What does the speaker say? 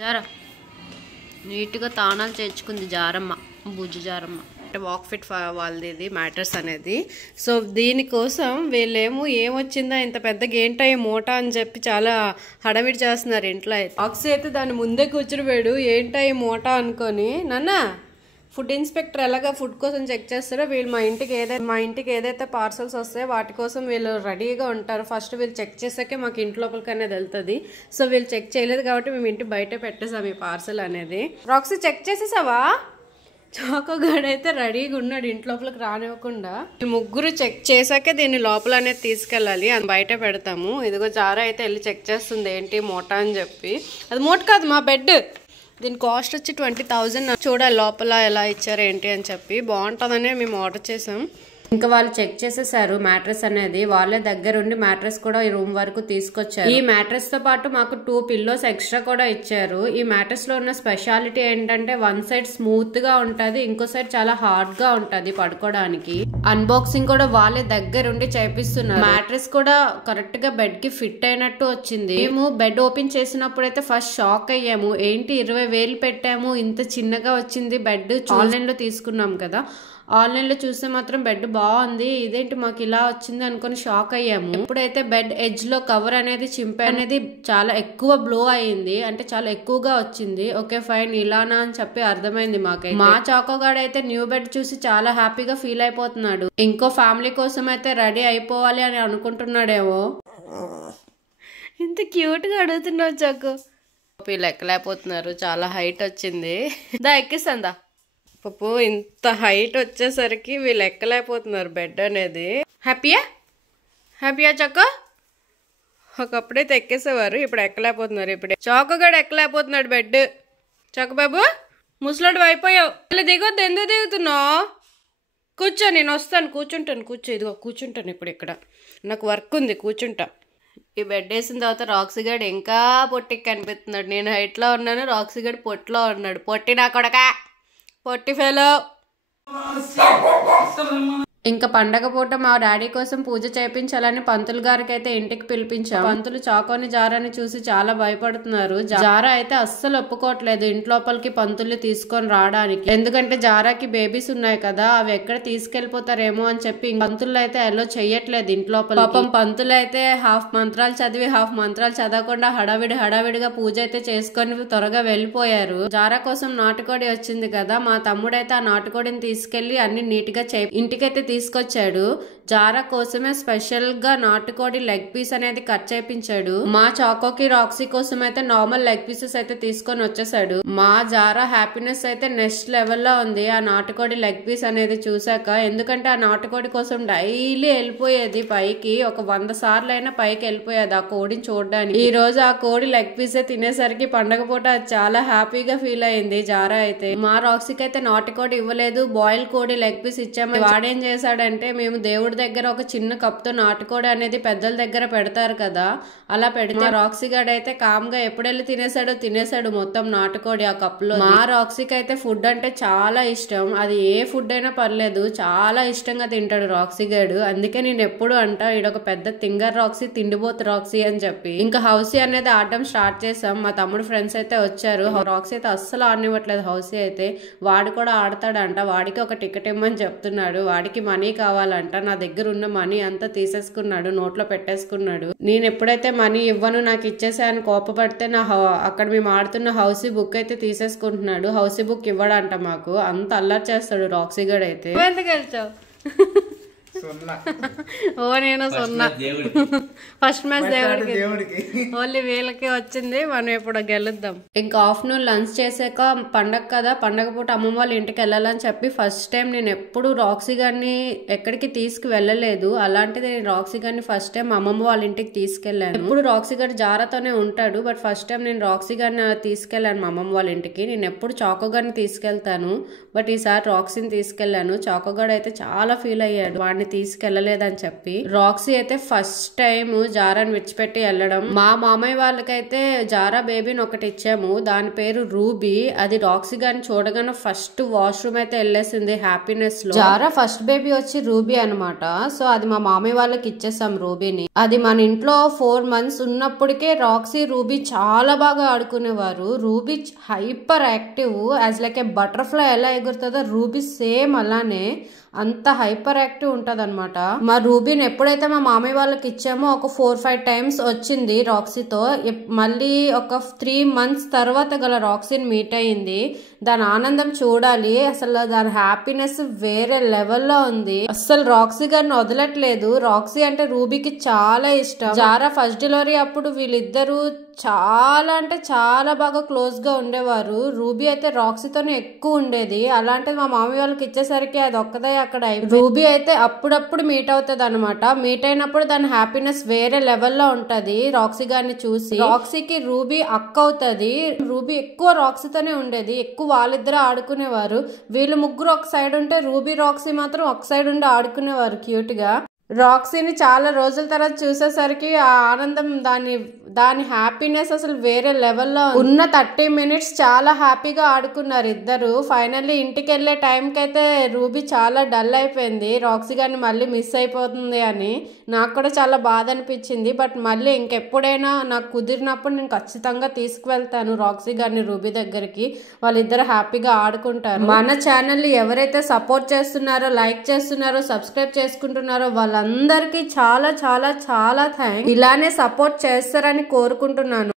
Zara నీట్గా తానాలు చేర్చుకుంది జారమ్మ, Bujju జారమ్మ. Walk fit వాళ్ళది ఇది మ్యాటర్స్ అనేది. సో దీనికోసం వీళ్ళేమో ఏమొచ్చిందా ఇంత పెద్దగా ఏంటో మూట అని చెప్పి చాలా హడావిడి చేస్తున్నారు ఇంట్లో. బాక్స్ అయితే దాని ముందే కూర్చునిపోయాడు, ఏంటో ఈ మూట అనుకొని. నాన్న ఫుడ్ ఇన్స్పెక్టర్ ఎలాగా ఫుడ్ కోసం చెక్ చేస్తారో వీళ్ళు మా ఇంటికి ఏదైతే పార్సల్స్ వస్తాయో వాటి కోసం వీళ్ళు రెడీగా ఉంటారు. ఫస్ట్ వీళ్ళు చెక్ చేసాకే మాకు ఇంటి లోపలికి అనేది వెళ్తుంది. సో వీళ్ళు చెక్ చేయలేదు కాబట్టి మేము ఇంటి బయట పెట్టేసాం ఈ పార్సల్ అనేది. Roxy check చేసేసావా? చాకోగాడు అయితే రెడీగా ఉన్నాడు ఇంటి లోపలికి రానివ్వకుండా. ముగ్గురు చెక్ చేశాకే దీన్ని లోపల అనేది తీసుకెళ్ళాలి, అది బయట పెడతాము. ఇదిగో జారా అయితే వెళ్ళి చెక్ చేస్తుంది ఏంటి మూట అని చెప్పి. అది మూట కాదు, మా బెడ్. దీని కాస్ట్ వచ్చి 20,000. చూడాలి లోపల ఎలా ఇచ్చారు ఏంటి అని చెప్పి. బాగుంటుందనే మేము ఆర్డర్ చేసాం. ఇంకా వాళ్ళు చెక్ చేసేసారు మ్యాట్రెస్ అనేది. వాళ్ళే దగ్గరుండి మ్యాట్రెస్ కూడా ఈ రూమ్ వరకు తీసుకొచ్చారు. ఈ మ్యాట్రెస్ తో పాటు మాకు 2 పిల్లోస్ ఎక్స్ట్రా కూడా ఇచ్చారు. ఈ మ్యాట్రెస్ లో ఉన్న స్పెషాలిటీ ఏంటంటే వన్ సైడ్ స్మూత్ గా ఉంటది, ఇంకో సైడ్ చాలా హార్డ్ గా ఉంటది పడుకోవడానికి. అన్బాక్సింగ్ కూడా వాళ్ళే దగ్గరుండి చేపిస్తున్నారు. మ్యాట్రెస్ కూడా కరెక్ట్ గా బెడ్ కి ఫిట్ అయినట్టు వచ్చింది. మేము బెడ్ ఓపెన్ చేసినప్పుడు అయితే ఫస్ట్ షాక్ అయ్యాము, ఏంటి 20,000 పెట్టాము ఇంత చిన్నగా వచ్చింది బెడ్. ఆన్లైన్ లో తీసుకున్నాం కదా, ఆన్లైన్ లో చూస్తే మాత్రం బెడ్ బాగుంది, ఇదేంటి మాకు ఇలా వచ్చింది అనుకుని షాక్ అయ్యాము. ఎప్పుడైతే బెడ్ ఎడ్జ్ లో కవర్ అనేది చింపే అనేది చాలా ఎక్కువ బ్లో అయింది, అంటే చాలా ఎక్కువగా వచ్చింది. ఓకే ఫైన్ ఇలానా అని చెప్పి అర్థమైంది మాకైతే. మా చాకోగాడైతే న్యూ బెడ్ చూసి చాలా హ్యాపీగా ఫీల్ అయిపోతున్నాడు. ఇంకో ఫ్యామిలీ కోసం అయితే రెడీ అయిపోవాలి అని అనుకుంటున్నాడేమో. ఇంత క్యూట్ గా అడుగుతున్నావు చాకో. వీళ్ళు ఎక్కలేకపోతున్నారు, చాలా హైట్ వచ్చింది. దా ఎక్కిస్తాందా పప్పు. ఇంత హైట్ వచ్చేసరికి వీళ్ళు ఎక్కలేకపోతున్నారు బెడ్ అనేది. హ్యాపీయా చక్క? ఒకప్పుడైతే ఎక్కేసేవారు, ఇప్పుడు ఎక్కలేకపోతున్నారు. ఇప్పుడే చాకోగాడు ఎక్కలేకపోతున్నాడు బెడ్. చక్కబాబు ముసలాడు అయిపోయావు, దిగొద్దు. ఎందుకు దిగుతున్నావు? కూర్చో, నేను వస్తాను, కూర్చుంటాను. ఇదిగో కూర్చుంటాను ఇప్పుడు. ఇక్కడ నాకు వర్క్ ఉంది, కూర్చుంటా. ఈ బెడ్ వేసిన తర్వాత రాక్సీగాడు ఇంకా పొట్టికి కనిపిస్తున్నాడు. నేను హైట్లో ఉన్నాను, రాక్సీగాడు పొట్టిలో ఉన్నాడు. పొట్టి నా కొడక, పొట్టి ఫెలో. ఇంకా పండగ పూట మా డాడీ కోసం పూజ చేయించాలని పంతులు గారికి అయితే ఇంటికి పిలిపించాం. పంతులు చాకోని జారాని చూసి చాలా భయపడుతున్నారు. జారా అయితే అస్సలు ఒప్పుకోవట్లేదు ఇంట్లోపలికి పంతుల్ని తీసుకొని రావడానికి. ఎందుకంటే జారాకి బేబీస్ ఉన్నాయి కదా, అవి ఎక్కడ తీసుకెళ్లిపోతారేమో అని చెప్పి పంతులు అయితే ఎల్లో చెయ్యట్లేదు ఇంట్లోపల. పాపం పంతులు అయితే హాఫ్ మంత్రాలు చదివి హాఫ్ మంత్రాలు చదవకుండా హడావిడిగా పూజ అయితే చేసుకొని త్వరగా వెళ్ళిపోయారు. జారా కోసం నాటుకోడి వచ్చింది కదా, మా తమ్ముడైతే ఆ నాటుకోడిని తీసుకెళ్లి అన్ని నీట్ గా ఇంటికైతే తీసుకొచ్చాడు. జారా కోసమే స్పెషల్ గా నాటుకోడి లెగ్ పీస్ అనేది కట్ చేయించాడు. మా చాకోకి రాక్సీ కోసం అయితే నార్మల్ లెగ్ పీసెస్ అయితే తీసుకొని వచ్చేసాడు. మా జారా హ్యాపీనెస్ అయితే నెక్స్ట్ లెవెల్లో ఉంది ఆ నాటుకోడి లెగ్ పీస్ అనేది చూసాక. ఎందుకంటే ఆ నాటుకోడి కోసం డైలీ వెళ్ళిపోయేది పైకి, ఒక 100 సార్లు అయినా పైకి వెళ్ళిపోయేది ఆ కోడిని చూడడానికి. ఈ రోజు ఆ కోడి లెగ్ పీసే తినేసరికి పండగ పూట చాలా హ్యాపీగా ఫీల్ అయింది జారా అయితే. మా రాక్సీకి అయితే నాటుకోడి ఇవ్వలేదు, బాయిల్ కోడి లెగ్ పీస్ ఇచ్చాము. వాడేం చేశాడంటే, మేము దేవుడి దగ్గర ఒక చిన్న కప్తో నాటుకోడి అనేది పెద్దల దగ్గర పెడతారు కదా, అలా పెడితే రాక్సీ గాడు అయితే కామ్గా ఎప్పుడెళ్ళి తినేసాడు మొత్తం నాటుకోడి ఆ కప్ లో. మా రాక్సీకి అయితే ఫుడ్ అంటే చాలా ఇష్టం, అది ఏ ఫుడ్ అయినా పర్లేదు చాలా ఇష్టంగా తింటాడు రాక్సీ గాడు. అందుకే నేను ఎప్పుడు అంటా ఈడొక పెద్ద తింగర్ రాక్సీ, తిండిపోతు రాక్సీ అని చెప్పి. ఇంకా హౌసీ అనేది ఆడడం స్టార్ట్ చేసాం. మా తమ్ముడు ఫ్రెండ్స్ అయితే వచ్చారు. రాక్సీ అయితే అస్సలు ఆడనివ్వట్లేదు హౌసీ అయితే. వాడు కూడా ఆడతాడంట, వాడికి ఒక టికెట్ ఇమ్మని చెప్తున్నాడు. వాడికి మనీ కావాలంట. నా దగ్గర ఉన్న మనీ అంతా తీసేసుకున్నాడు, నోట్లో పెట్టేసుకున్నాడు. నేను ఎప్పుడైతే మనీ ఇవ్వను నాకు ఇచ్చేసాను కోపపడితే అక్కడ మేము ఆడుతున్న హౌసీ బుక్ అయితే తీసేసుకుంటున్నాడు. హౌసీ బుక్ ఇవ్వడంట మాకు. అంత అల్లరి చేస్తాడు రాక్సీ గడ్ అయితే. ఎందుకు వెళ్తావు? ఓ నేను సున్నా. ఫస్ట్ మ్యాచ్ దేవుడికి, ఓన్లీ వీళ్ళకి వచ్చింది, మనం ఇప్పుడు గెలుద్దాం. ఇంకా ఆఫ్టర్నూన్ లంచ్ చేసాక పండగ కదా, పండగ పూట అమ్మమ్మ వాళ్ళ ఇంటికి వెళ్ళాలని చెప్పి ఫస్ట్ టైం నేను ఎప్పుడు రాక్సీ గారిని ఎక్కడికి తీసుకు వెళ్ళలేదు. అలాంటిది నేను రాక్సీ గారిని ఫస్ట్ టైం అమ్మమ్మ వాళ్ళ ఇంటికి తీసుకెళ్లాను. ఎప్పుడు రాక్సీ గారు జారాతోనే ఉంటాడు, బట్ ఫస్ట్ టైం నేను రాక్సీ గారిని తీసుకెళ్లాను మా అమ్మమ్మ వాళ్ళ ఇంటికి. నేను ఎప్పుడు చాకో గారిని తీసుకెళ్తాను, బట్ ఈసారి రాక్సీని తీసుకెళ్లాను. చాకో గారు అయితే చాలా ఫీల్ అయ్యాడు, వాడిని తీసుకెళ్లలేదని చెప్పి. రాక్సీ అయితే ఫస్ట్ టైం జారాని విడిచిపెట్టి వెళ్ళడం. మా మామయ్య వాళ్ళకైతే జారా బేబీని ఒకటి ఇచ్చాము, దాని పేరు రూబీ. అది రాక్సీ గారిని చూడగానే ఫస్ట్ వాష్రూమ్ అయితే వెళ్ళేసింది హ్యాపీనెస్ లో. జారా ఫస్ట్ బేబీ వచ్చి రూబీ అనమాట. సో అది మా మామయ్య వాళ్ళకి ఇచ్చేసాం రూబీని. అది మన ఇంట్లో 4 months ఉన్నప్పటికే రాక్సీ రూబీ చాలా బాగా ఆడుకునేవారు. Ruby hyperactive, as like a butterfly ఎలా ఎగురుతుందో రూబీ సేమ్ అలానే అంత హైపర్ యాక్టివ్ ఉంటది అనమాట. మా రూబీని ఎప్పుడైతే మా మామయ్య వాళ్ళకి ఇచ్చామో ఒక 4-5 times వచ్చింది రాక్సీతో. మళ్ళీ ఒక 3 months తర్వాత గల రాక్సీని మీట్ అయ్యింది. దాని ఆనందం చూడాలి, అసలు దాని హ్యాపీనెస్ వేరే లెవెల్లో ఉంది. అసలు రాక్సీ గారిని వదలట్లేదు. రాక్సీ అంటే రూబీకి చాలా ఇష్టం. జారా ఫస్ట్ డెలివరీ అప్పుడు వీళ్ళిద్దరూ చాలా అంటే చాలా బాగా క్లోజ్ గా ఉండేవారు. రూబీ అయితే రాక్సీతోనే ఎక్కువ ఉండేది. అలాంటిది మా మామయ్య వాళ్ళకి ఇచ్చేసరికి అది ఒక్కదే అక్కడ. రూబీ అయితే అప్పుడప్పుడు మీట్ అవుతుంది అనమాట. మీట్ అయినప్పుడు దాని హ్యాపీనెస్ వేరే లెవెల్లో ఉంటది. రాక్సీ గారిని చూసి రాక్సీకి రూబీ అక్క అవుతుంది. రూబీ ఎక్కువ రాక్సీతోనే ఉండేది, ఎక్కువ వాళ్ళిద్దరే ఆడుకునేవారు. వీళ్ళు ముగ్గురు ఒక సైడ్ ఉంటే రూబీ రాక్సీ మాత్రం ఒక సైడ్ ఉండి ఆడుకునేవారు క్యూట్ గా. రాక్సీని చాలా రోజుల తర్వాత చూసేసరికి ఆ ఆనందం, దాని హ్యాపీనెస్ అసలు వేరే లెవెల్లో ఉన్న. 30 minutes చాలా హ్యాపీగా ఆడుకున్నారు ఇద్దరు. ఫైనల్లీ ఇంటికి వెళ్ళే టైంకి అయితే రూబీ చాలా డల్ అయిపోయింది, రాక్సీ గారిని మళ్ళీ మిస్ అయిపోతుంది అని. నాకు కూడా చాలా బాధ అనిపించింది. బట్ మళ్ళీ ఇంకెప్పుడైనా నాకు కుదిరినప్పుడు నేను ఖచ్చితంగా తీసుకువెళ్తాను రాక్సీ గారిని రూబీ దగ్గరికి. వాళ్ళిద్దరు హ్యాపీగా ఆడుకుంటారు. మన ఛానల్ ని ఎవరైతే సపోర్ట్ చేస్తున్నారో, లైక్ చేస్తున్నారో, సబ్స్క్రైబ్ చేసుకుంటున్నారో వాళ్ళందరికీ చాలా చాలా చాలా థ్యాంక్స్. ఇలానే సపోర్ట్ చేస్తారని కోరుకుంటున్నాను.